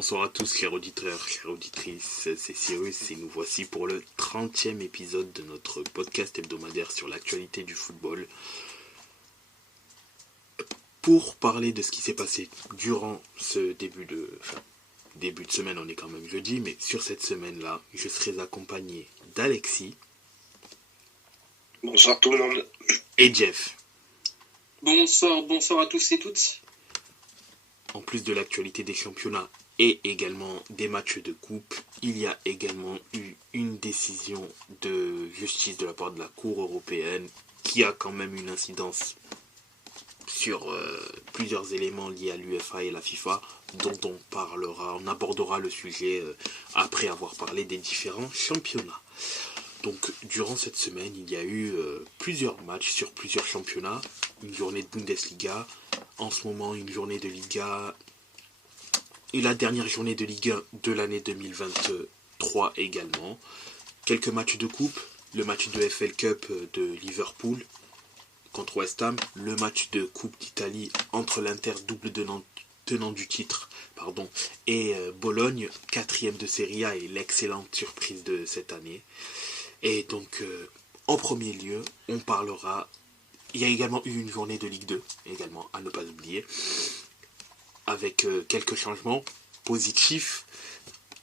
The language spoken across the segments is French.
Bonsoir à tous, chers auditeurs, chères auditrices, c'est Cyrus et nous voici pour le 30e épisode de notre podcast hebdomadaire sur l'actualité du football. Pour parler de ce qui s'est passé durant ce début de semaine, on est quand même jeudi, mais sur cette semaine-là, je serai accompagné d'Alexis. Bonsoir tout le monde. Et Jeff. Bonsoir à tous et toutes. En plus de l'actualité des championnats et également des matchs de coupe, il y a également eu une décision de justice de la part de la Cour européenne qui a quand même une incidence sur plusieurs éléments liés à l'UEFA et la FIFA, dont on abordera le sujet après avoir parlé des différents championnats. Donc durant cette semaine, il y a eu plusieurs matchs sur plusieurs championnats, une journée de Bundesliga, en ce moment une journée de Liga et la dernière journée de Ligue 1 de l'année 2023 également. Quelques matchs de coupe, le match de FL Cup de Liverpool contre West Ham, le match de Coupe d'Italie entre l'Inter double tenant du titre et Bologne, 4e de Serie A et l'excellente surprise de cette année. Et donc en premier lieu, on parlera. Il y a également eu une journée de Ligue 2, également à ne pas oublier, avec quelques changements positifs,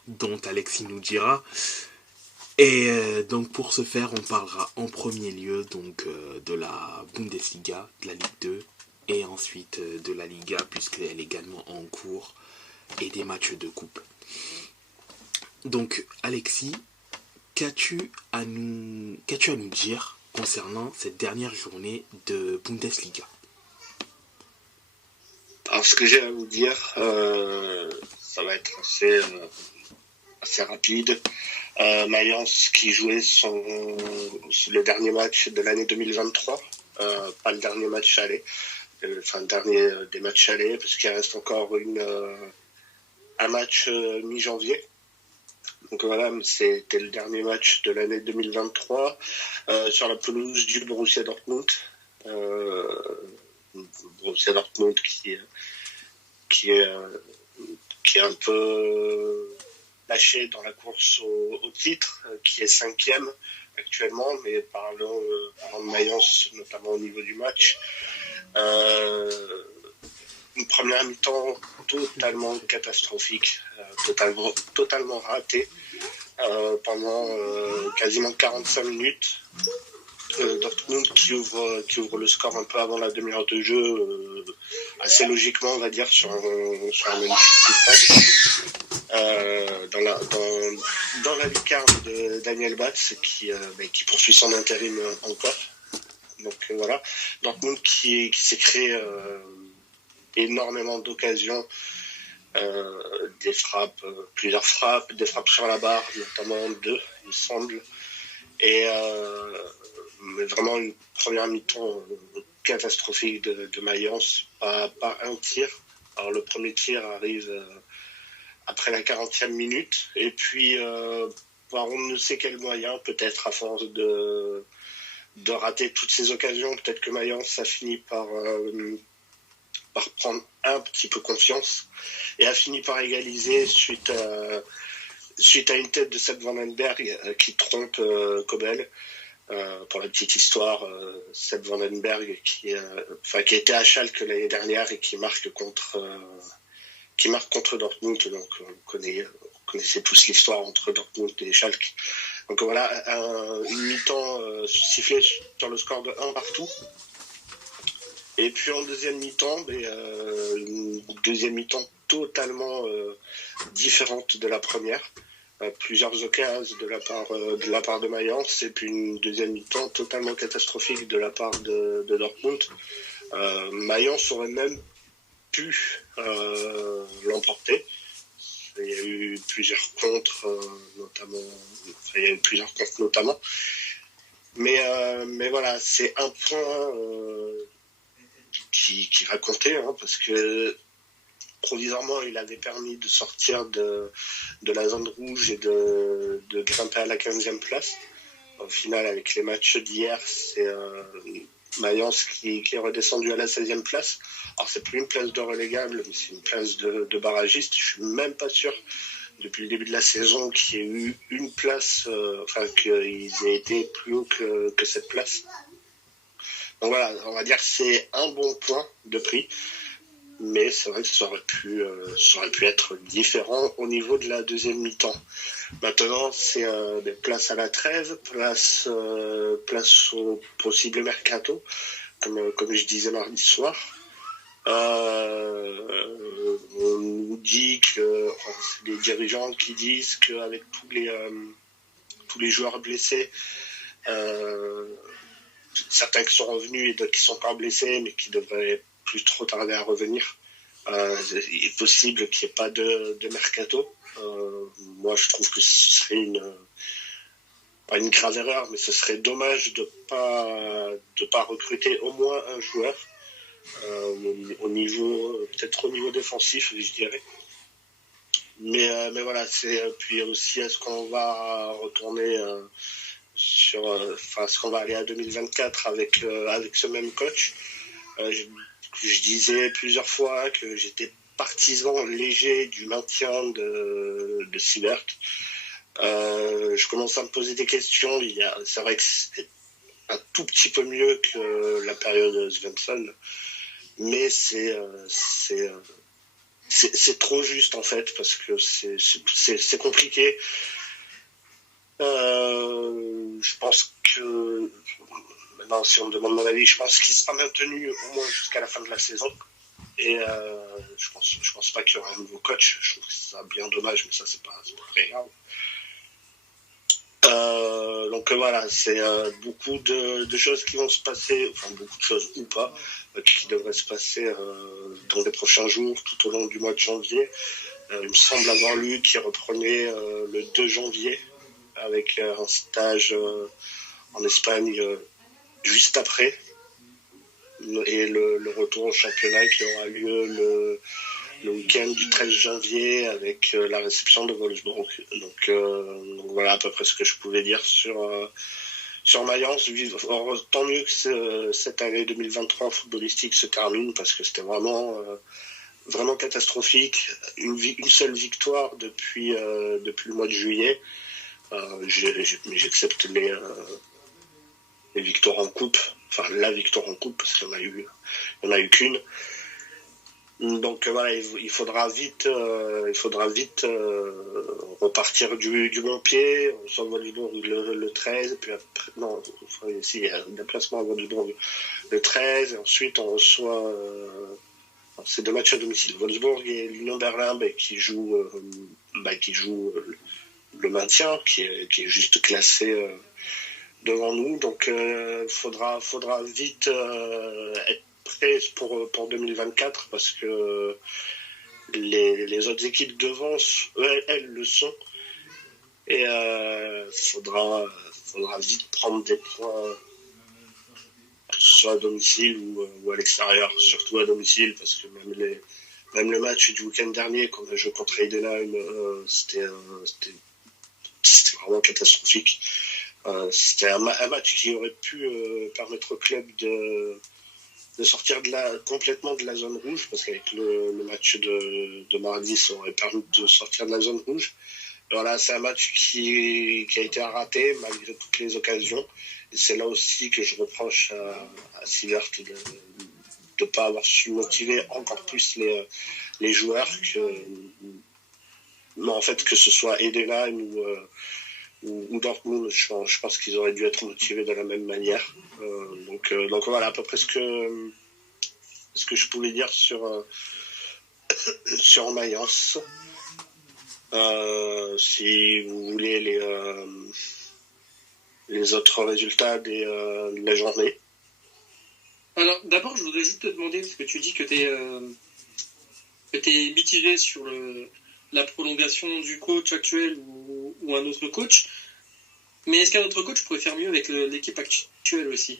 dont Alexis nous dira. Et donc pour ce faire, on parlera en premier lieu donc de la Bundesliga, de la Ligue 2, et ensuite de la Liga, puisqu'elle est également en cours, et des matchs de coupe. Donc Alexis, qu'as-tu à nous dire concernant cette dernière journée de Bundesliga? Alors ce que j'ai à vous dire, ça va être assez rapide. Mayence qui jouait le dernier match de l'année 2023, pas le dernier match aller, le dernier des matchs allés, parce qu'il reste encore un match mi-janvier. Donc voilà, c'était le dernier match de l'année 2023 sur la pelouse du Borussia Dortmund. Borussia Dortmund qui est un peu lâché dans la course au titre, qui est 5e actuellement, mais parlons de Mayence, notamment au niveau du match. Une première mi-temps totalement catastrophique, totalement ratée pendant quasiment 45 minutes. Dortmund qui ouvre le score un peu avant la demi-heure de jeu, assez logiquement on va dire sur un magnifique dans la lucarne de Daniel Batz qui poursuit son intérim encore. Donc voilà, Dortmund qui s'est créé énormément d'occasions, plusieurs frappes, des frappes sur la barre, notamment 2 il me semble, et mais vraiment une première mi-temps catastrophique de Mayence, pas un tir. Alors le premier tir arrive après la 40e minute, et puis par on ne sait quel moyen, peut-être à force de rater toutes ces occasions, peut-être que Mayence a fini par prendre un petit peu confiance et a fini par égaliser suite à une tête de Sepp Van den Berg qui trompe Kobel. Pour la petite histoire, Sepp Van den Berg qui était à Schalke l'année dernière et qui marque contre Dortmund. Donc on connaissait tous l'histoire entre Dortmund et Schalke. Donc voilà, une mi-temps sifflée sur le score de 1 partout. Et puis en deuxième mi-temps, une deuxième mi-temps totalement différente de la première. Plusieurs occasions de la part de Mayence, et puis une deuxième mi-temps totalement catastrophique de la part de Dortmund. Mayence aurait même pu l'emporter. Il y a eu plusieurs contres notamment. Mais voilà, c'est un point qui va compter, parce que provisoirement, il avait permis de sortir de la zone rouge et de grimper à la 15e place. Au final, avec les matchs d'hier, Mayence qui est redescendu à la 16e place. Alors, c'est plus une place de relégable, mais c'est une place de barragiste. Je suis même pas sûr, depuis le début de la saison, qu'il y ait eu une place, qu'ils aient été plus haut que cette place. Donc voilà, on va dire que c'est un bon point de prix. Mais c'est vrai que ça aurait pu être différent au niveau de la deuxième mi-temps. Maintenant, c'est des places à la trêve, place au possible mercato, comme je disais mardi soir. On nous dit c'est les dirigeants qui disent qu'avec tous les joueurs blessés, certains qui sont revenus et d'autres qui sont pas blessés, mais qui devraient plus trop tarder à revenir. Il est possible qu'il n'y ait pas de mercato. Moi, je trouve que ce serait pas une grave erreur, mais ce serait dommage de pas recruter au moins un joueur peut-être au niveau défensif, je dirais. Mais voilà, puis aussi est-ce qu'on va retourner est-ce qu'on va aller à 2024 avec ce même coach. Je disais plusieurs fois que j'étais partisan léger du maintien de Siebert. Je commence à me poser des questions. C'est vrai que c'est un tout petit peu mieux que la période Svensson, mais c'est trop juste en fait, parce que c'est compliqué. Je pense que maintenant, si on me demande mon avis, je pense qu'il sera maintenu au moins jusqu'à la fin de la saison. Et je pense pas qu'il y aura un nouveau coach. Je trouve que c'est bien dommage, mais ça c'est pas très grave. Donc voilà, c'est beaucoup de choses qui vont se passer, enfin beaucoup de choses ou pas, qui devraient se passer dans les prochains jours, tout au long du mois de janvier. Il me semble avoir lu qu'il reprenait le 2 janvier avec un stage en Espagne juste après, et le retour au championnat qui aura lieu le week-end du 13 janvier avec la réception de Wolfsburg. Donc voilà à peu près ce que je pouvais dire sur Mayence. Tant mieux que cette année 2023 footballistique se termine, parce que c'était vraiment catastrophique. Une seule victoire depuis le mois de juillet. Mais j'accepte les victoires en coupe, enfin la victoire en coupe, parce qu'il n'y en a eu qu'une. Donc voilà, il faudra vite repartir du bon pied. On reçoit Wolfsburg le 13, puis après, non, ici il y a un déplacement à Wolfsburg le 13, et ensuite on reçoit ces deux matchs à domicile, Wolfsburg et l'Union Berlin, qui joue le maintien, qui est juste classé devant nous. Donc faudra vite être prêt pour 2024, parce que les autres équipes devant, elles le sont, et faudra vite prendre des points, que ce soit à domicile ou à l'extérieur, surtout à domicile, parce que même le match du week-end dernier, qu'on a joué contre Heidenheim, c'était vraiment catastrophique. C'était un match qui aurait pu permettre au club de sortir complètement de la zone rouge, parce qu'avec le match de mardi, ça aurait permis de sortir de la zone rouge. Voilà, c'est un match qui a été raté malgré toutes les occasions. Et c'est là aussi que je reproche à Sievert de ne pas avoir su motiver encore plus les joueurs, en fait, que ce soit Heidenheim ou Dortmund. Je pense qu'ils auraient dû être motivés de la même manière. Donc voilà à peu près ce que je pouvais dire sur Mayence. Si vous voulez les autres résultats de la journée. Alors d'abord, je voudrais juste te demander, parce que tu dis que t'es mitigé sur la prolongation du coach actuel ou un autre coach, mais est-ce qu'un autre coach pourrait faire mieux avec l'équipe actuelle aussi?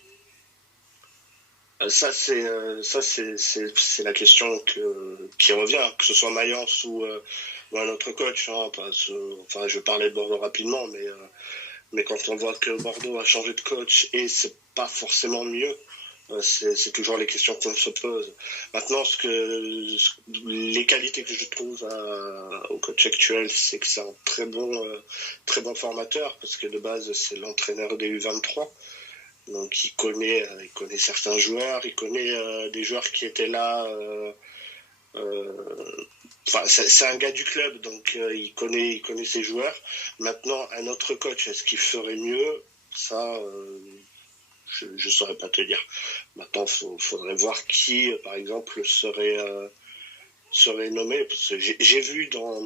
Ça c'est la question qui revient, que ce soit Mayence ou un autre coach, hein, je parlais de Bordeaux rapidement, mais quand on voit que Bordeaux a changé de coach et c'est pas forcément mieux, C'est toujours les questions qu'on se pose. Maintenant, les qualités que je trouve au coach actuel, c'est que c'est un très bon formateur, parce que de base, c'est l'entraîneur des U23. Donc, il connaît certains joueurs, il connaît des joueurs qui étaient là. Enfin, c'est un gars du club, donc il connaît ses joueurs. Maintenant, un autre coach, est-ce qu'il ferait mieux? Ça, je saurais pas te dire. Maintenant, faudrait voir qui, par exemple, serait nommé. Parce que j'ai vu dans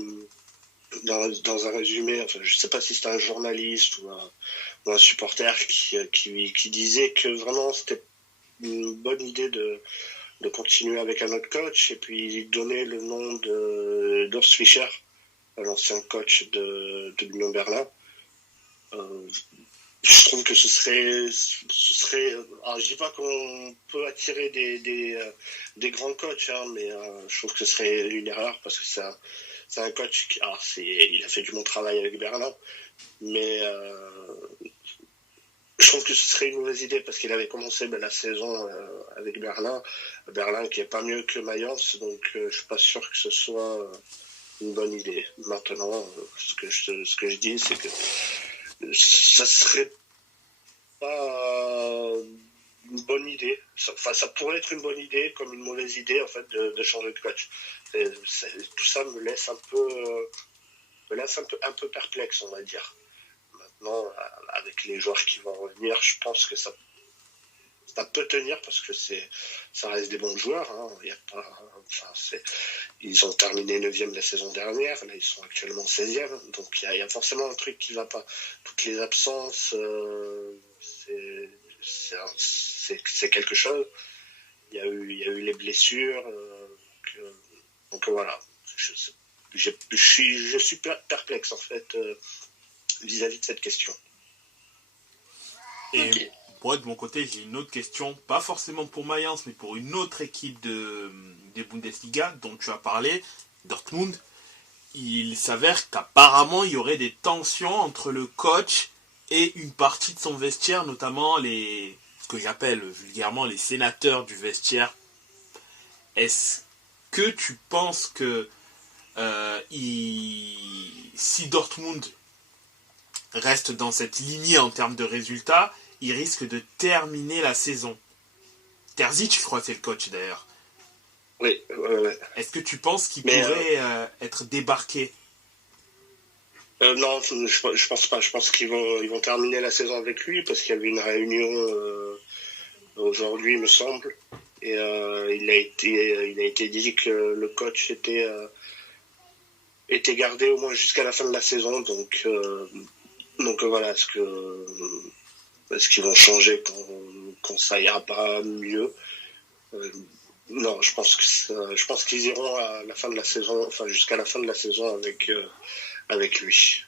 un résumé, enfin, je sais pas si c'était un journaliste ou un supporter qui disait que vraiment c'était une bonne idée de continuer avec un autre coach, et puis donner le nom d'Horst Fischer, l'ancien coach de l'Union Berlin. Je trouve que ce serait, alors je dis pas qu'on peut attirer des grands coachs, hein, mais je trouve que ce serait une erreur, parce que c'est un coach qui, alors il a fait du bon travail avec Berlin, mais je trouve que ce serait une mauvaise idée, parce qu'il avait commencé la saison avec Berlin qui est pas mieux que Mayence, donc je suis pas sûr que ce soit une bonne idée. Maintenant, ce que je dis, c'est que ça serait pas une bonne idée. Ça pourrait être une bonne idée comme une mauvaise idée, en fait, de changer de coach. Tout ça me laisse un peu perplexe, on va dire. Maintenant, avec les joueurs qui vont revenir, je pense que ça peut tenir, parce que ça reste des bons joueurs. Hein. Ils ont terminé 9e la saison dernière, là ils sont actuellement 16e, donc il y a forcément un truc qui va pas. Toutes les absences, c'est quelque chose. Il y a eu les blessures, donc voilà. Je suis perplexe, en fait, vis-à-vis de cette question. Et okay. Moi, de mon côté, j'ai une autre question, pas forcément pour Mayence, mais pour une autre équipe de Bundesliga dont tu as parlé, Dortmund. Il s'avère qu'apparemment, il y aurait des tensions entre le coach et une partie de son vestiaire, notamment ce que j'appelle vulgairement les sénateurs du vestiaire. Est-ce que tu penses que si Dortmund reste dans cette lignée en termes de résultats, il risque de terminer la saison? Terzic, je crois, c'est le coach d'ailleurs. Oui. Est-ce que tu penses qu'il pourrait être débarqué? Non, je pense pas. Je pense qu'ils vont terminer la saison avec lui, parce qu'il y avait une réunion aujourd'hui, il me semble, et il a été dit que le coach était gardé au moins jusqu'à la fin de la saison. Donc voilà, est-ce qu'ils vont changer quand ça ira pas mieux? Non, je pense qu'ils iront à la fin de la saison, enfin jusqu'à la fin de la saison avec lui.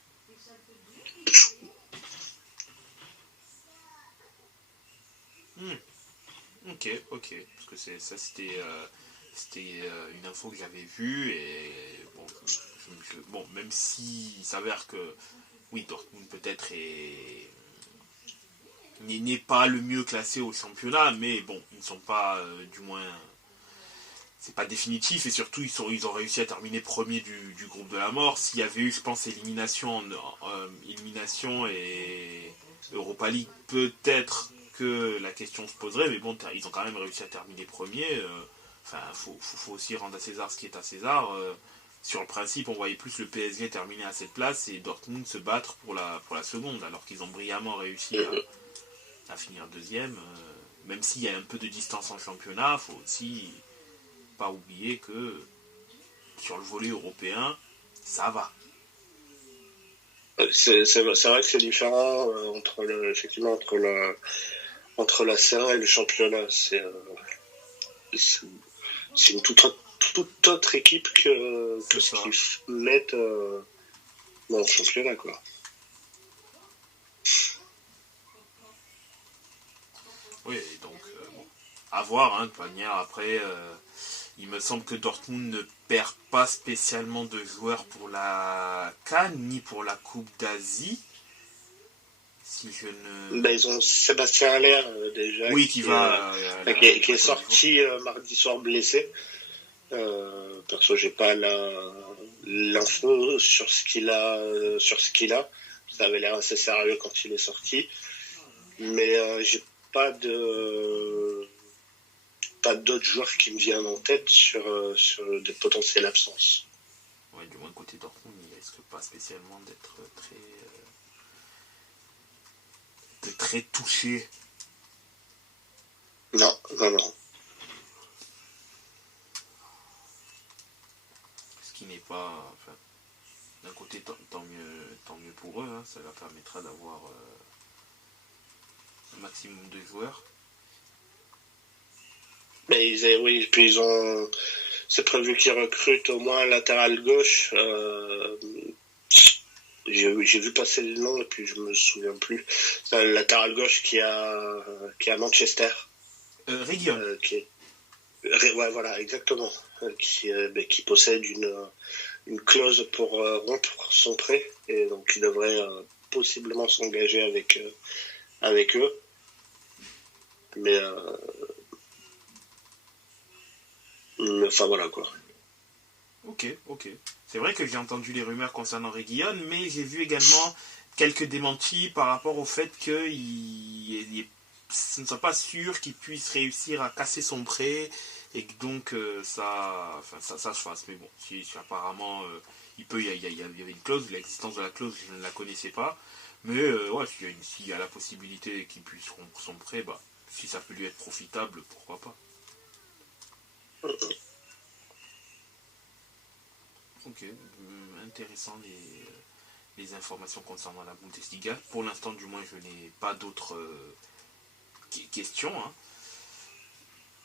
Ok, parce que c'était une info que j'avais vue, et bon, même s'il s'avère que oui, Dortmund peut-être n'est pas le mieux classé au championnat, mais bon, ils ne sont pas, du moins, c'est pas définitif, et surtout ils ont réussi à terminer premier du groupe de la mort. S'il y avait eu, je pense, élimination et Europa League, peut-être que la question se poserait, mais bon, ils ont quand même réussi à terminer premier. Enfin, faut aussi rendre à César ce qui est à César. Sur le principe, on voyait plus le PSG terminer à cette place et Dortmund se battre pour la seconde, alors qu'ils ont brillamment réussi à finir deuxième. Même s'il y a un peu de distance en championnat, faut aussi pas oublier que sur le volet européen, ça va. C'est vrai que c'est différent effectivement entre la C1 et le championnat. C'est une toute autre équipe que ce qu'ils mettent dans le championnat, quoi. Oui, donc à voir, hein, de toute manière. Après, il me semble que Dortmund ne perd pas spécialement de joueurs pour la CAN ni pour la Coupe d'Asie, si je ne... Ben, ils ont Sébastien Haller déjà, Oui, qui est sorti mardi soir blessé. Perso, j'ai pas l'info sur ce qu'il a. Ça avait l'air assez sérieux quand il est sorti, mais j'ai pas d'autres joueurs qui me viennent en tête sur des potentielles absences. Ouais, du moins côté Dortmund, il risque pas spécialement d'être très touché. Non. Ce qui n'est pas... Enfin, d'un côté, tant mieux pour eux, hein, ça leur permettra d'avoir un maximum de joueurs. Mais puis c'est prévu qu'ils recrutent au moins un latéral gauche. J'ai vu passer le nom et puis je me souviens plus. C'est un latéral gauche qui est à Manchester. Reguilon. Ouais, voilà, exactement. Qui possède une clause pour rompre son prêt et donc il devrait possiblement s'engager avec eux. Mais enfin voilà quoi. Ok. C'est vrai que j'ai entendu les rumeurs concernant Reguilon, mais j'ai vu également quelques démentis par rapport au fait que ce ne soit pas sûr qu'il puisse réussir à casser son prêt et que donc ça se fasse. Mais bon, si apparemment il y avait une clause, l'existence de la clause, je ne la connaissais pas. Mais ouais, s'il y a la possibilité qu'il puisse rompre son prêt, bah, si ça peut lui être profitable, pourquoi pas. Ok, intéressant les informations concernant la Bundesliga. Pour l'instant, du moins, je n'ai pas d'autres questions. Hein.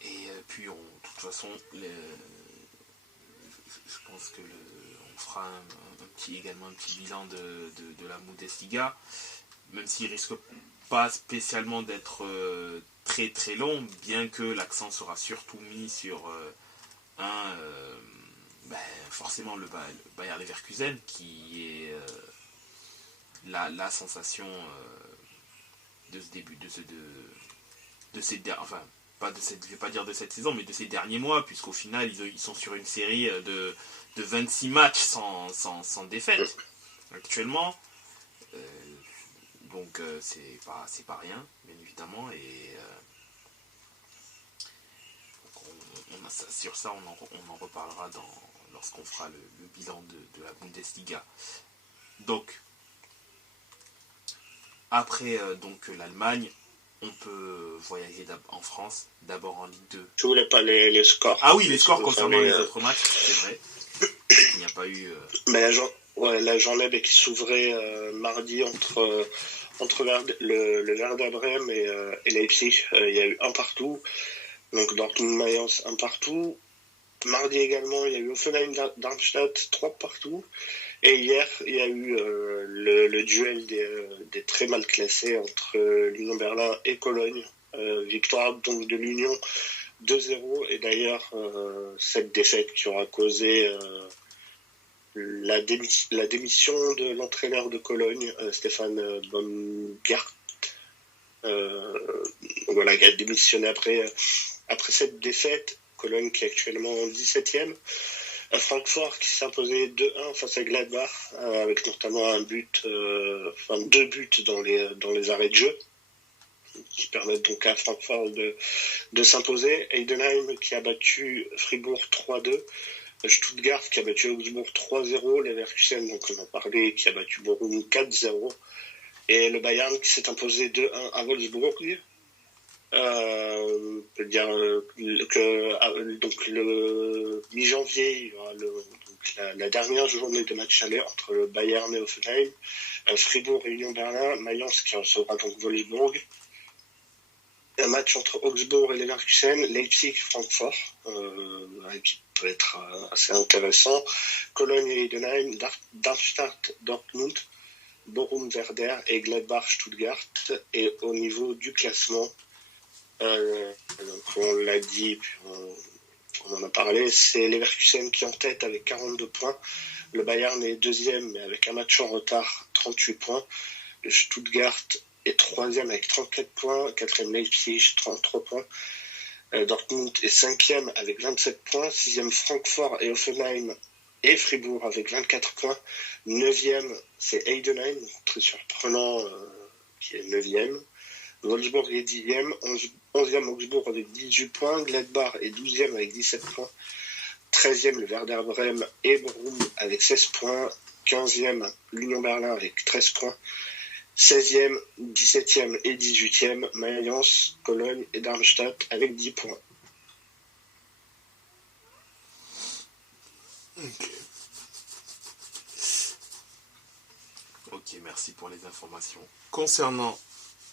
Et puis, de toute façon, je pense que on fera également un petit bilan de la Bundesliga, même s'il risque pas spécialement d'être très très long, bien que l'accent sera surtout mis sur forcément le Bayer Leverkusen qui est la sensation de ce début de ces enfin pas de cette, je vais pas dire de cette saison, mais de ces derniers mois, puisqu'au final ils sont sur une série de 26 matchs sans défaite actuellement, donc c'est pas rien, bien évidemment, et sur ça on en reparlera lorsqu'on fera le bilan de la Bundesliga. Donc après l'Allemagne, on peut voyager en France, d'abord en Ligue 2. Tu voulais pas les scores? Ah oui, les scores concernant les autres matchs, c'est vrai. Il n'y a pas eu... Mais la journée qui s'ouvrait mardi entre le Werder Bremen et Leipzig, il y a eu un partout. Donc Dortmund-Mayence, un partout. Mardi également, il y a eu Offenheim-Darmstadt, 3 partout. Et hier, il y a eu le duel des très mal classés entre l'Union Berlin et Cologne. Victoire donc de l'Union 2-0. Et d'ailleurs, cette défaite qui aura causé la démission de l'entraîneur de Cologne, Stéphane Baumgart. Voilà, qui a démissionné après cette défaite. Cologne qui est actuellement 17e. Francfort qui s'est imposé 2-1 face à Gladbach, avec notamment deux buts dans les arrêts de jeu, qui permettent donc à Francfort de s'imposer. Heidenheim qui a battu Fribourg 3-2. Stuttgart qui a battu Augsbourg 3-0. Leverkusen, donc on en parlait, qui a battu Bochum 4-0. Et le Bayern qui s'est imposé 2-1 à Wolfsburg. On peut dire que donc le mi-janvier, il y aura la dernière journée de match aller entre le Bayern et Offenheim, Fribourg et Union Berlin, Mayence qui recevra donc Wolfsburg, un match entre Augsbourg et Leverkusen, Leipzig-Francfort, qui peut être assez intéressant, Cologne et Heidenheim, Darmstadt-Dortmund, Bochum-Werder et Gladbach-Stuttgart. Et au niveau du classement, donc on l'a dit, puis on en a parlé, c'est Leverkusen qui est en tête avec 42 points. Le Bayern est deuxième, mais avec un match en retard, 38 points. Le Stuttgart est 3e avec 34 points. 4e Leipzig, 33 points. Dortmund est 5e avec 27 points. 6e Francfort et Hoffenheim et Fribourg avec 24 points. 9e, c'est Heidenheim, très surprenant, qui est 9e. Wolfsburg est 10e. 11e Augsbourg avec 18 points. Gladbach est 12e avec 17 points. 13e, le Werder Bremen et Bochum avec 16 points. 15e, l'Union Berlin avec 13 points. 16e, 17e et 18e, Mayence, Cologne et Darmstadt avec 10 points. Ok, merci pour les informations. Concernant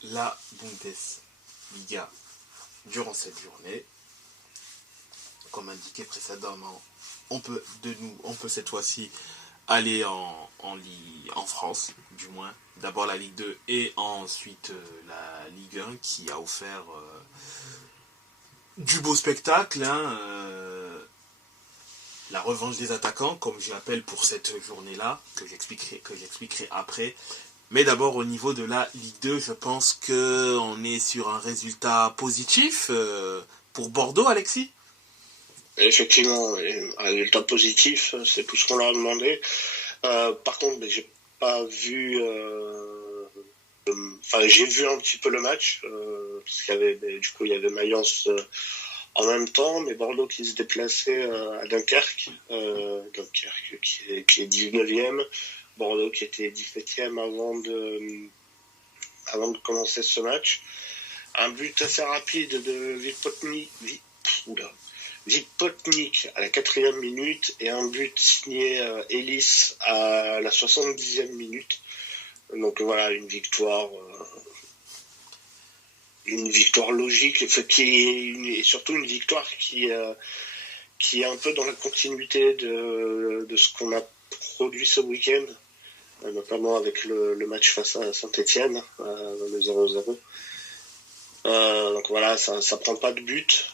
la Bundesliga durant cette journée, comme indiqué précédemment, on peut cette fois-ci aller en France, du moins. D'abord la Ligue 2 et ensuite la Ligue 1 qui a offert du beau spectacle. La revanche des attaquants, comme je l'appelle pour cette journée-là, que j'expliquerai après. Mais d'abord, au niveau de la Ligue 2, je pense qu'on est sur un résultat positif pour Bordeaux, Alexis. Effectivement, un résultat positif, c'est tout ce qu'on leur a demandé. Par contre, j'ai pas vu... j'ai vu un petit peu le match, parce qu'il y avait Mayence en même temps, mais Bordeaux qui se déplaçait à Dunkerque. Dunkerque qui est 19e. Bordeaux qui était 17e avant de commencer ce match. Un but assez rapide de Vipotnik à la 4e minute et un but signé Ellis à la 70e minute. Donc voilà, une victoire logique, et surtout une victoire qui est un peu dans la continuité de ce qu'on a produit ce week-end, notamment avec le match face à Saint-Etienne, le 0-0. Donc voilà, ça prend pas de but.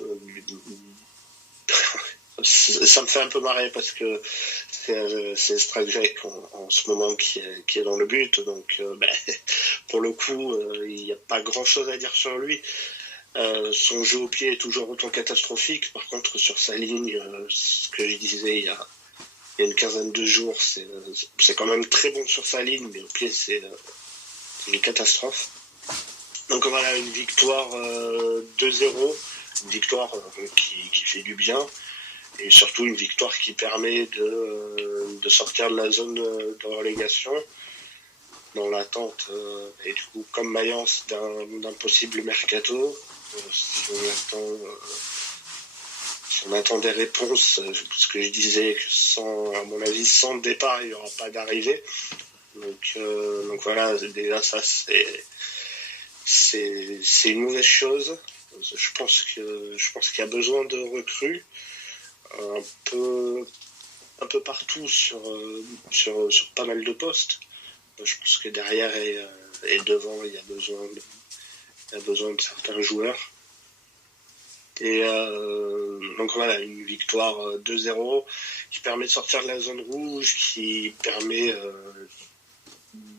Ça me fait un peu marrer parce que c'est Strajek en ce moment qui est dans le but, donc pour le coup il n'y a pas grand chose à dire sur lui. Son jeu au pied est toujours autant catastrophique. Par contre sur sa ligne, ce que je disais il y a une quinzaine de jours, c'est quand même très bon sur sa ligne, mais au pied c'est une catastrophe. Donc voilà, une victoire 2-0, une victoire qui fait du bien. Et surtout une victoire qui permet de sortir de la zone de relégation dans l'attente, et du coup comme Mayence d'un possible mercato. Si on attend des réponses, parce que je disais que à mon avis sans départ il n'y aura pas d'arrivée. Donc voilà, déjà ça c'est une mauvaise chose. Je pense qu'il y a besoin de recrues un peu partout sur pas mal de postes. Je pense que derrière et devant il y a besoin de certains joueurs. Et donc voilà, une victoire 2-0 qui permet de sortir de la zone rouge, qui permet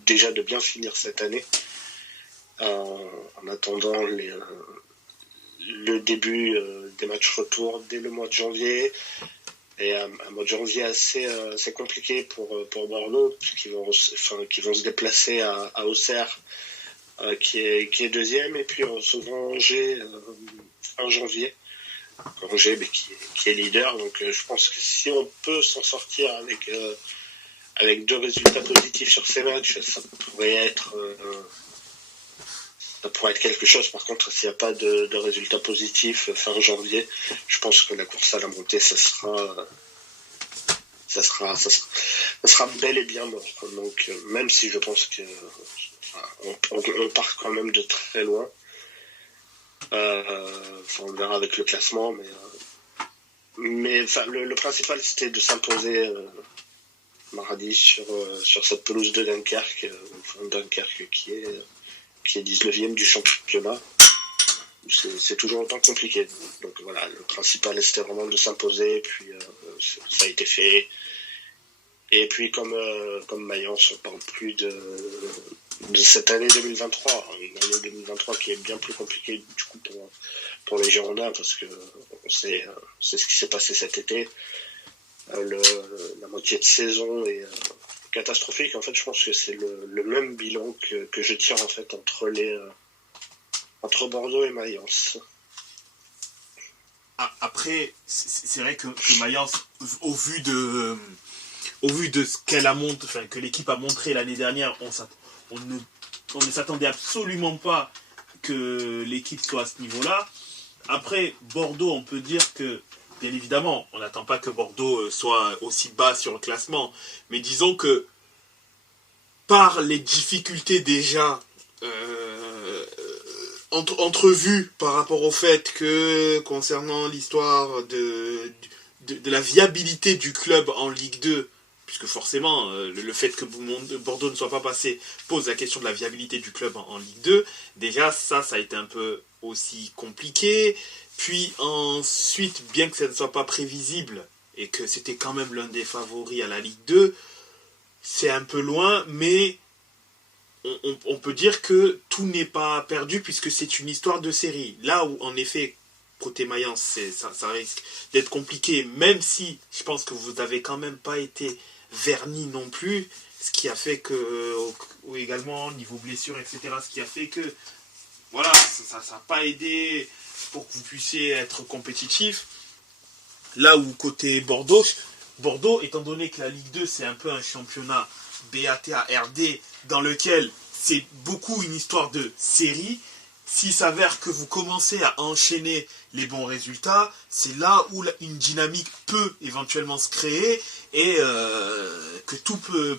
déjà de bien finir cette année en attendant le début des matchs retour dès le mois de janvier. Et un mois de janvier assez compliqué pour Bordeaux, puisqu'ils vont se déplacer à Auxerre, qui est deuxième, et puis on se Angers fin janvier. Angers qui est leader. Donc je pense que si on peut s'en sortir avec 2 résultats positifs sur ces matchs, ça pourrait être quelque chose. Par contre, s'il n'y a pas de résultats positifs fin janvier, je pense que la course à la montée, ça sera bel et bien mort. Donc, même si je pense que on part quand même de très loin. On verra avec le classement, mais le principal c'était de s'imposer mardi sur cette pelouse de Dunkerque, Dunkerque qui est 19e du championnat. C'est toujours autant compliqué. Donc voilà, le principal c'était vraiment de s'imposer, et puis ça a été fait. Et puis comme Mayence, on parle plus de cette année 2023. Une année 2023 qui est bien plus compliquée du coup pour les Girondins parce que c'est ce qui s'est passé cet été. La moitié de saison est catastrophique. En fait, je pense que c'est le même bilan que je tire en fait entre Bordeaux et Mayence. Après, c'est vrai que Mayence, au vu de ce qu'elle a montré, enfin, que l'équipe a montré l'année dernière, on ne s'attendait absolument pas que l'équipe soit à ce niveau-là. Après, Bordeaux, on peut dire que, bien évidemment, on n'attend pas que Bordeaux soit aussi bas sur le classement, mais disons que par les difficultés déjà entrevues par rapport au fait que, concernant l'histoire de la viabilité du club en Ligue 2, puisque forcément, le fait que Bordeaux ne soit pas passé pose la question de la viabilité du club en Ligue 2. Déjà, ça a été un peu aussi compliqué. Puis ensuite, bien que ça ne soit pas prévisible, et que c'était quand même l'un des favoris à la Ligue 2, c'est un peu loin, mais on peut dire que tout n'est pas perdu, puisque c'est une histoire de série. Là où, en effet, côté Mayence, ça risque d'être compliqué, même si je pense que vous n'avez quand même pas été verni non plus, ce qui a fait que, ou également niveau blessure, etc., ce qui a fait que, voilà, ça n'a pas aidé pour que vous puissiez être compétitif. Là où côté Bordeaux, étant donné que la Ligue 2 c'est un peu un championnat BATA-RD dans lequel c'est beaucoup une histoire de série, s'il s'avère que vous commencez à enchaîner les bons résultats, c'est là où une dynamique peut éventuellement se créer et que tout peut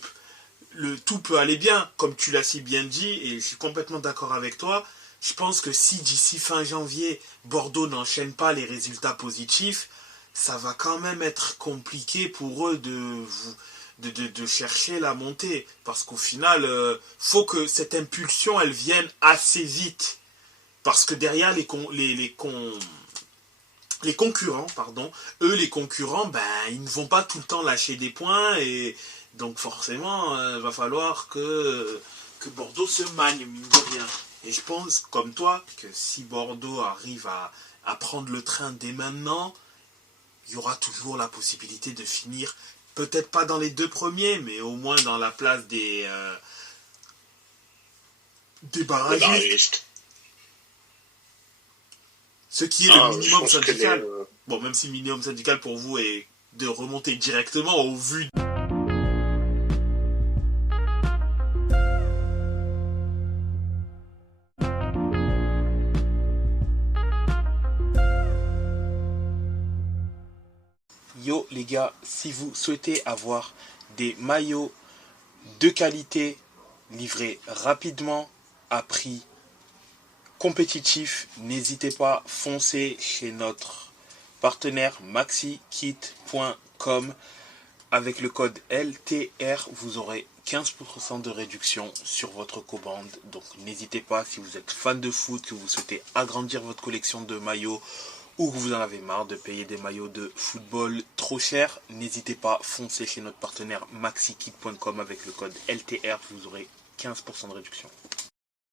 aller bien, comme tu l'as si bien dit, et je suis complètement d'accord avec toi. Je pense que si d'ici fin janvier, Bordeaux n'enchaîne pas les résultats positifs, ça va quand même être compliqué pour eux de chercher la montée. Parce qu'au final, faut que cette impulsion, elle vienne assez vite. Parce que derrière les concurrents, eux les concurrents, ils ne vont pas tout le temps lâcher des points et donc forcément, va falloir que Bordeaux se magne, mine de rien. Et je pense, comme toi, que si Bordeaux arrive à prendre le train dès maintenant, il y aura toujours la possibilité de finir, peut-être pas dans les 2 premiers, mais au moins dans la place des barragistes. Ce qui est le minimum syndical. Bon, même si le minimum syndical pour vous est de remonter directement au vu. Yo les gars, si vous souhaitez avoir des maillots de qualité livrés rapidement à prix compétitif, n'hésitez pas, foncez chez notre partenaire maxikit.com. Avec le code LTR, vous aurez 15% de réduction sur votre commande. Donc n'hésitez pas, si vous êtes fan de foot, que vous souhaitez agrandir votre collection de maillots ou que vous en avez marre de payer des maillots de football trop chers, n'hésitez pas, foncez chez notre partenaire maxikit.com avec le code LTR, vous aurez 15% de réduction.